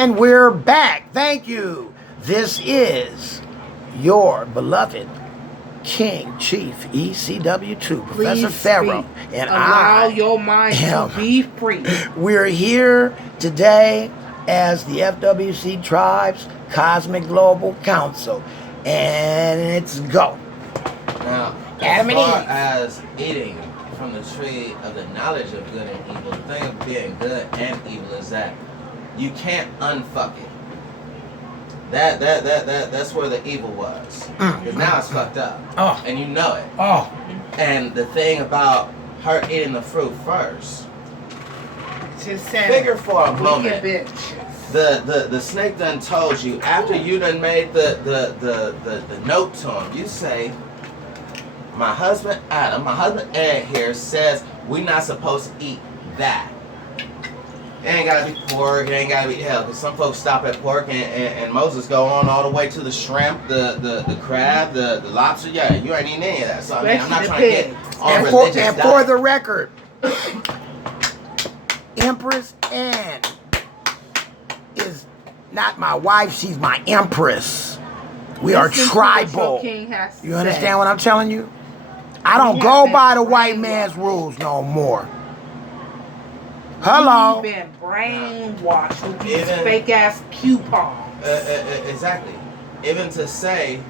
And we're back. Thank you. This is your beloved King Chief ECW2, Professor Pharaoh, and allow your mind to be free. We're here today as the FWC Tribes Cosmic Global Council, and it's go. Now, as far as eating from the tree of the knowledge of good and evil, the thing of being good and evil is that you can't unfuck it. That's where the evil was. Because now it's fucked up. Oh. And you know it. Oh. And the thing about her eating the fruit first, Just figure for a moment. Bitch. The snake done told you, after you done made the note to him, you say, my husband Ed here says we're not supposed to eat that. It ain't gotta be pork, it ain't gotta be hell, because some folks stop at pork and Moses go on all the way to the shrimp, the crab, the lobster. Yeah, you ain't eating any of that. So I mean, I'm not trying to get all religious. And for the record, Empress Anne is not my wife, she's my empress. We are tribal. You understand what I'm telling you? I don't go by the white man's rules no more. Hello. You've been brainwashed with these fake ass coupons. Exactly. Even to say,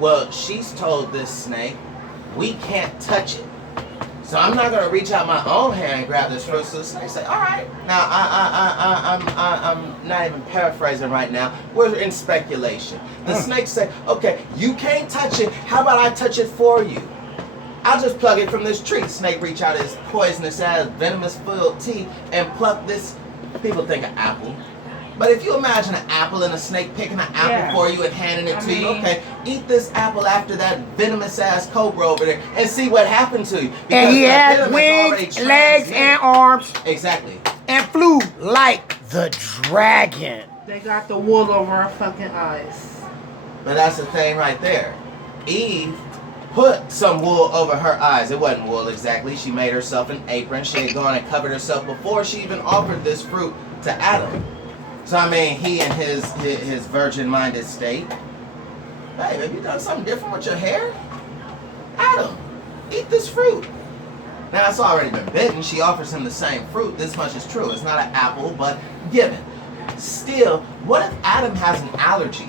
well, she's told this snake, we can't touch it. So I'm not gonna reach out my own hand and grab this fruit. So the snake say, all right. Now I'm not even paraphrasing right now. We're in speculation. The snake say, okay, you can't touch it. How about I touch it for you? I'll just plug it from this tree. Snake reach out his poisonous ass, venomous filled teeth and pluck this. People think an apple. But if you imagine an apple and a snake picking an apple for you and handing it to you, okay, eat this apple after that venomous ass cobra over there and see what happened to you. Because and he has wings, legs, and arms. Exactly. And flew like the dragon. They got the wool over our fucking eyes. But that's the thing right there. Eve put some wool over her eyes. It wasn't wool exactly. She made herself an apron. She had gone and covered herself before she even offered this fruit to Adam. So I mean, he in his virgin-minded state. Hey, have you done something different with your hair? Adam, eat this fruit. Now it's already been bitten. She offers him the same fruit. This much is true. It's not an apple, but given. Still, what if Adam has an allergy?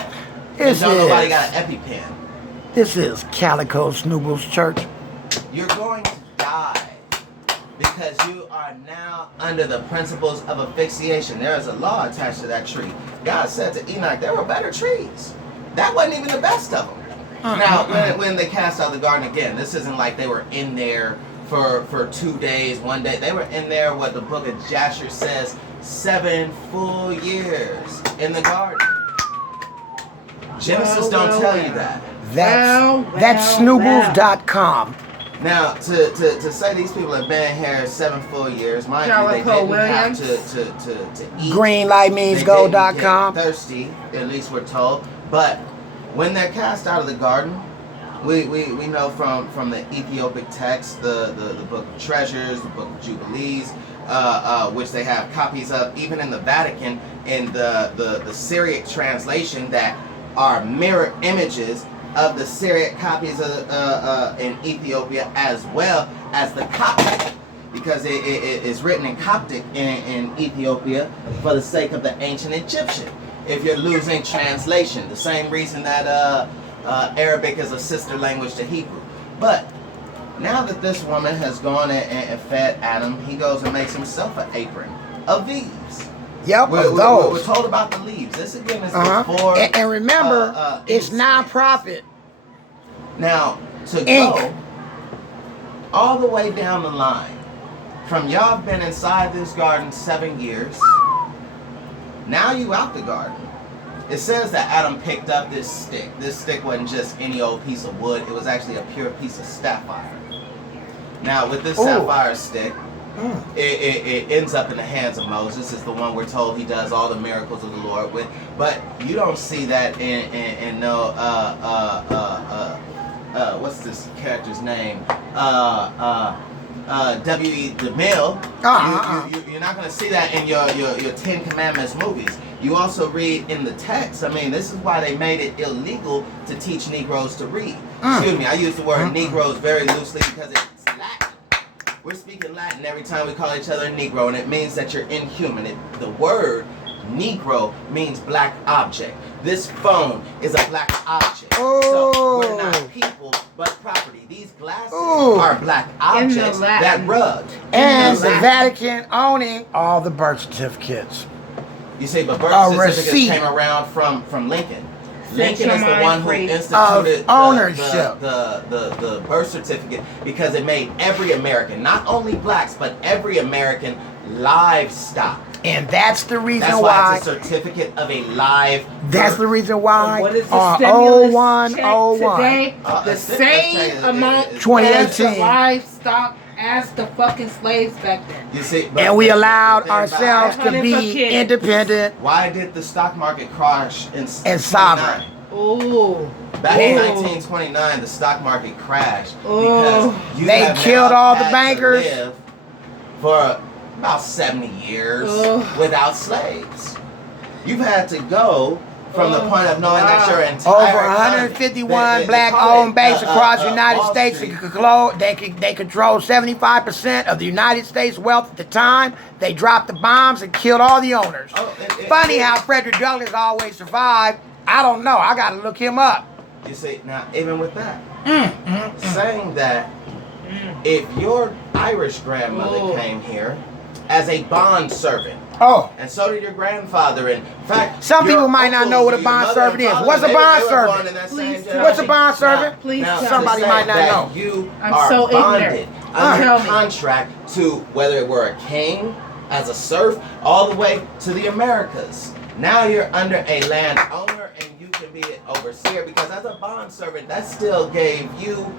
And nobody got an EpiPen? This is Calico Snoobles Church. You're going to die because you are now under the principles of asphyxiation. There is a law attached to that tree. God said to Enoch, there were better trees. That wasn't even the best of them. Now, when they cast out the garden again, this isn't like they were in there for 2 days, 1 day. They were in there, what the book of Jasher says, 7 full years in the garden. Genesis don't tell you that. That's Snoobles.com. Now, to say these people have been here 7 full years, mind you, they didn't have to eat. Greenlightmeansgo.com. Thirsty, at least we're told. But when they're cast out of the garden, we know from the Ethiopic text, the Book of Treasures, the Book of Jubilees, which they have copies of, even in the Vatican, in the Syriac translation, that are mirror images of the Syriac copies in Ethiopia, as well as the Coptic, because it is written in Coptic in Ethiopia for the sake of the ancient Egyptian. If you're losing translation, the same reason that Arabic is a sister language to Hebrew. But now that this woman has gone and fed Adam, he goes and makes himself an apron of these. Yep, we're told about the leaves. This again is before. And remember, it's non-profit. Now, to go all the way down the line, from y'all been inside this garden 7 years, now you out the garden. It says that Adam picked up this stick. This stick wasn't just any old piece of wood. It was actually a pure piece of sapphire. Now, with this sapphire stick, it ends up in the hands of Moses. It's the one we're told he does all the miracles of the Lord with. But you don't see that in no what's this character's name? W.E. DeMille. You're not going to see that in your Ten Commandments movies. You also read in the text. I mean, this is why they made it illegal to teach Negroes to read. Excuse me, I use the word Negroes very loosely because it's Latin. We're speaking Latin every time we call each other a Negro, and it means that you're inhuman. The word Negro means black object. This phone is a black object. So we're not people, but property. These glasses are black objects that rub. And the Vatican owning all the birth certificates. You see, but birth certificates came around from Lincoln. Lincoln is the one who instituted ownership. The birth certificate because it made every American, not only blacks, but every American livestock. And that's the reason that's why it's a certificate of a live birth. That's the reason why what is the stimulus 0101 today? The same amount 2018 as the livestock as the fucking slaves back then. You see, and we allowed ourselves to be independent. Why did the stock market crash in sovereign? Back in 1929, the stock market crashed because they killed all the bankers for about 70 years without slaves. You've had to go from the point of knowing that your entire over 151 black-owned banks across the United States. They control 75% of the United States wealth at the time. They dropped the bombs and killed all the owners. Funny how Frederick Douglass always survived. I don't know. I got to look him up. You see, now even with that, saying that if your Irish grandmother came here as a bond servant, and so did your grandfather. In fact, some people might not know what a bond servant is. What's a bond servant? What's a bond servant? Now, somebody might not know. You are bonded under contract to whether it were a king, as a serf, all the way to the Americas. Now you're under a landowner and you can be an overseer because as a bond servant, that still gave you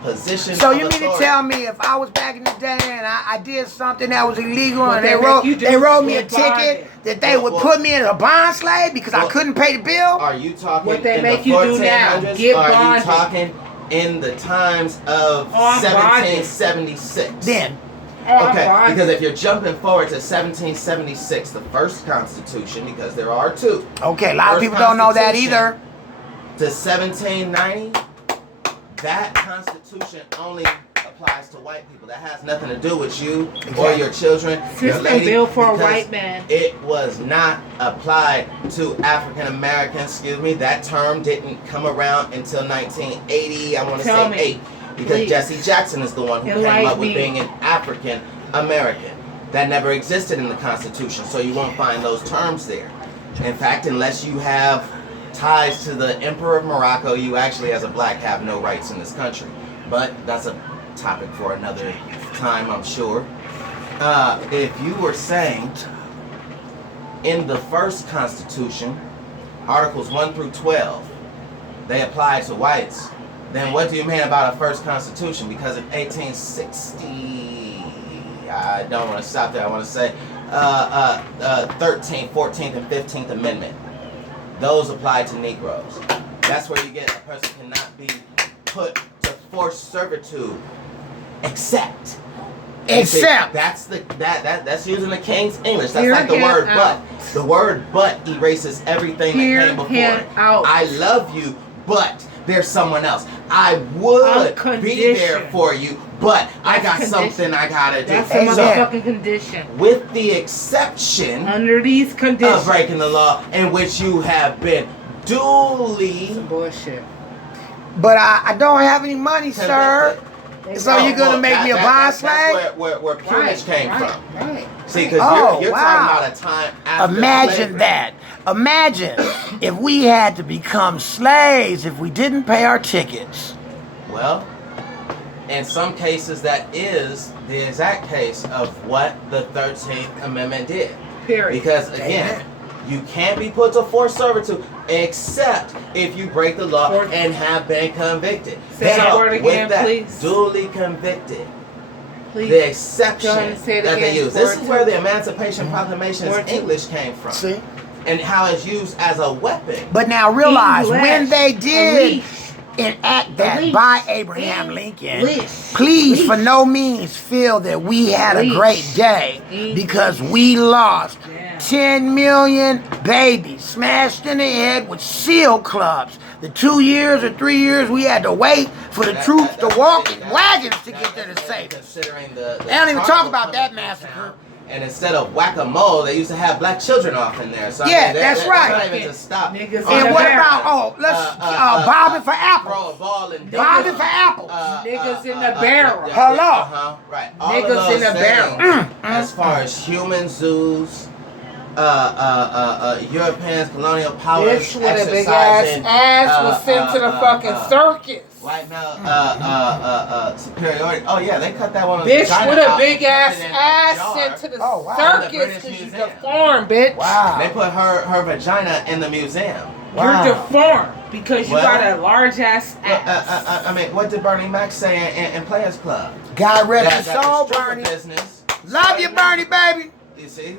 position. So you mean to tell me if I was back in the day and I did something that was illegal and they wrote me a ticket that they would put me in a bond slave because I couldn't pay the bill? Are you talking what they make you do now? Get bonded. Are you talking in the times of 1776? Then. Okay, because if you're jumping forward to 1776, the first Constitution, because there are two. Okay, a lot of people don't know that either. To 1790, that Constitution only applies to white people. That has nothing to do with you or your children, your lady. Bill for a white man. It was not applied to African Americans. Excuse me, that term didn't come around until 1980. I want to say 8. Because Jesse Jackson is the one who came up with being an African American. That never existed in the Constitution, so you won't find those terms there. In fact, unless you have ties to the Emperor of Morocco, you actually, as a black, have no rights in this country. But that's a topic for another time, I'm sure. If you were saying in the first Constitution, Articles 1 through 12, they apply to whites, then what do you mean about a first Constitution? Because in 1860, I don't want to stop there, I want to say 13th, 14th, and 15th Amendment. Those apply to Negroes. That's where you get a person cannot be put to forced servitude, except. That's using the King's English. That's like the word but. The word but erases everything that came before it. I love you, but there's someone else. I would be there for you, but I got something I gotta do. That's a motherfucking condition. With the exception under these conditions of breaking the law in which you have been duly bullshit. But I don't have any money, sir. So you're gonna make me a bond slave? That's where peonage came from. Right. See, because you're talking about a time after Imagine slavery. that. Imagine if we had to become slaves if we didn't pay our tickets. Well, in some cases, that is the exact case of what the 13th Amendment did. Period. Because again, you can't be put to forced servitude except if you break the law and have been convicted. Say that word again, please. Duly convicted. Please. The exception that they use. This is where the Emancipation Proclamation's English came from. See? And how it's used as a weapon. But now realize when they did enact that English. by Abraham Lincoln, English. please English. for no means feel that we had a English. great day because we lost Yeah. 10 million babies smashed in the head with SEAL clubs. The 2 years or 3 years we had to wait for the troops to walk in wagons to get there to save us. Considering the They don't even talk carnival about that coming to massacre. town, and instead of whack-a-mole, they used to have black children off in there. So I Yeah, mean, that's right. Not even to stop. Niggas And in what the about, bobbing for Throw a apples? ball and Bobbing for apples. Niggas in the barrel. Hello. Right. All Niggas of those in the barrel. things, as far as human zoos, Europeans, colonial powers, Bitch with a big ass exercising, ass was sent to the fucking circus. white male superiority. Oh yeah, they cut that one. Bitch with a big ass ass ass sent to the Oh, wow. circus The British because you Museum. deformed, bitch. Wow. They put her vagina in the museum. Wow. You're deformed because you Well, got a large ass Well, ass. I mean, what did Bernie Mac say in Players Club? God rest That his the soul, stripper Bernie. business. Love you, Bernie, baby. You see?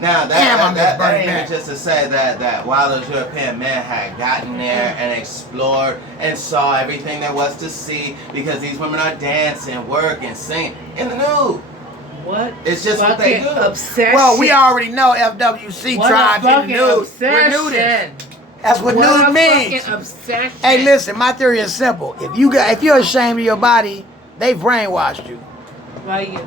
Now Damn, I miss that Bernie ain't even Mac. just to say that while those European men had gotten there and explored and saw everything there was to see, because these women are dancing, working, singing in the nude. What? It's just what they fucking do. Obsession. Well, we already know FWC What tribes a in fucking nude. We're obsession. nudists. That's what What nude a means. fucking obsession. Hey, listen, my theory is simple. If you're ashamed of your body, they brainwashed you. Why you?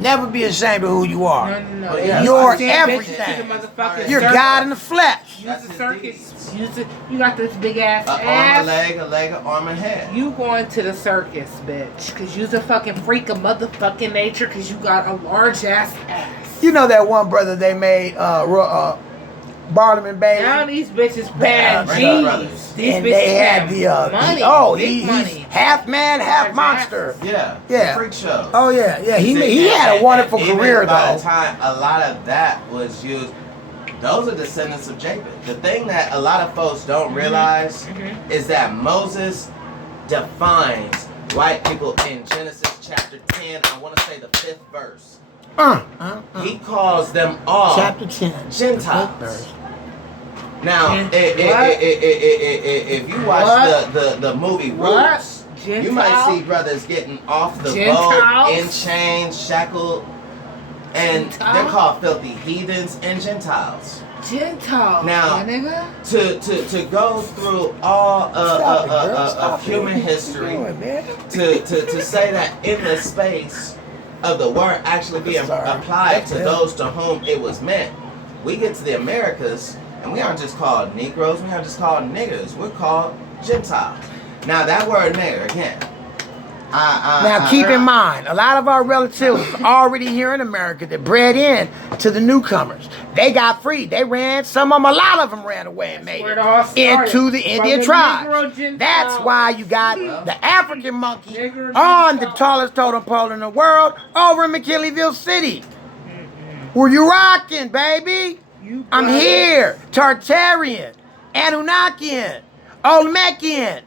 Never be ashamed of who you are. No. Well, yeah. You're You send bitches everything. to the motherfucking You're circus. God in the flesh. Use That's the his circus. deeds. Use it. You got this big ass An arm, a ass. leg, an arm, and head. You going to the circus, bitch. Cause you's a fucking freak of motherfucking nature. Cause you got a large ass ass. You know that one brother they made, Barnum and Bailey? Now these bitches Yeah, paying Ringling G's. Brothers. These And bitches they had paying money. Big he's money. half man, half Large monster. Yeah. Yeah. The freak show. Oh yeah. He See, had a and- wonderful and even career by though. the time a lot of that was used, those are descendants of Jacob. The thing that a lot of folks don't realize is that Moses defines white people in Genesis chapter 10, I want to say the 5th verse. He calls them all Chapter 10. Gentiles. Now, What? if you watch What? the movie What? Roots, you might Gentile? see brothers getting off the boat, Gentiles? in chains, shackled, and Gentiles? they're called filthy heathens and Gentiles. Gentile. Now, my nigga. To go through all Stop it, girl. of Stop it. human What you history, doing, man? to say that in the space of the word actually being Sorry. applied to Yeah. those to whom it was meant, we get to the Americas and we aren't just called Negroes, we aren't just called niggers, we're called Gentiles. Now that word nigger again. Now keep in mind, a lot of our relatives already here in America that bred in to the newcomers. They got free. They ran. Some of them, a lot of them ran away and made Where it it all started. into the From Indian the tribes. Negro Gentile. That's why you got the African monkey Negro on the Gentile. tallest totem pole in the world over in McKinleyville City. Were you rocking, baby? You I'm got it. here. Tartarian, Anunnakian, Olmekian.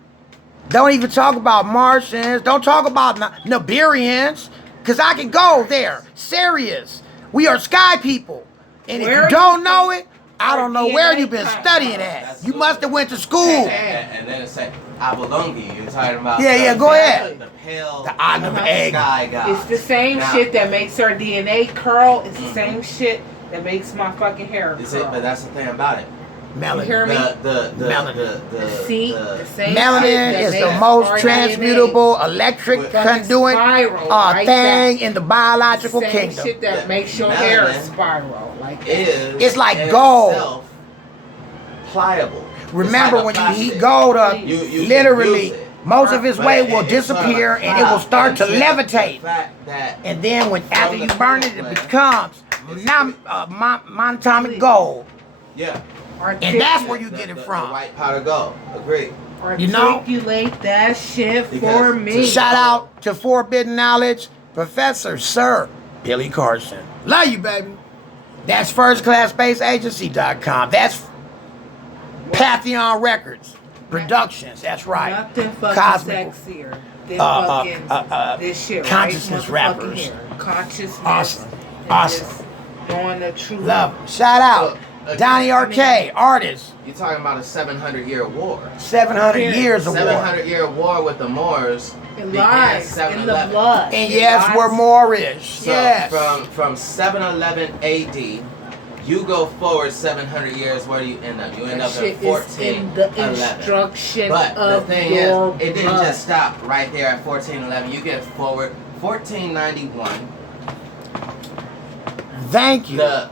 Don't even talk about Martians. Don't talk about Nibirians. Because I can go there. Serious. We are sky people. And if Where you don't you know think it, I don't know our where DNA you've been comes studying from? at. You must have went to school. And then it's like Abolongi, you're talking about Yeah, go ahead. The pale The island of egg. sky god. It's the same Now, shit that makes our DNA curl. It's the same shit that makes my fucking hair you see, but curl. that's the thing about it. You Melanin. hear me? The Melanin. See, the- the same shit Melanin that is the makes most our transmutable electric With- conduit spiral like thing that. in the biological Same kingdom. shit that Yeah. makes your hair Melanin spiral like that. is It's like in gold. itself pliable. Remember, It's when like a you heat plastic. gold up, You can literally, use it. most of its But weight will it's sort of disappear like and it will cloud start to until the levitate. fact that And then after the you burn it, it plant, becomes it's monatomic gold. yeah. And that's where you get it The from. white powder gold. Agreed. You know? Articulate that shit for Because me. Shout out to Forbidden Knowledge, Professor Sir Billy Carson. Love you, baby. That's firstclassspaceagency.com. That's Pantheon Records Productions. That's right. Nothing fucking Cosmic. sexier than fucking this shit, consciousness right? rappers. Motherfucking here. Consciousness. Awesome. and Awesome. just knowing the truth. Love 'em. Shout out Donnie Arcade, artist. You're talking about a 700-year war. 700 years of war. 700-year war with the Moors. It began lies in the 711. blood. And It yes, lies. we're Moorish. So Yes. from 711 AD, you go forward 700 years. Where do you end up? You end That up in shit is in the 1411. instruction But the of thing your is, it didn't blood. just stop right there at 1411. You get forward 1491. Thank you. The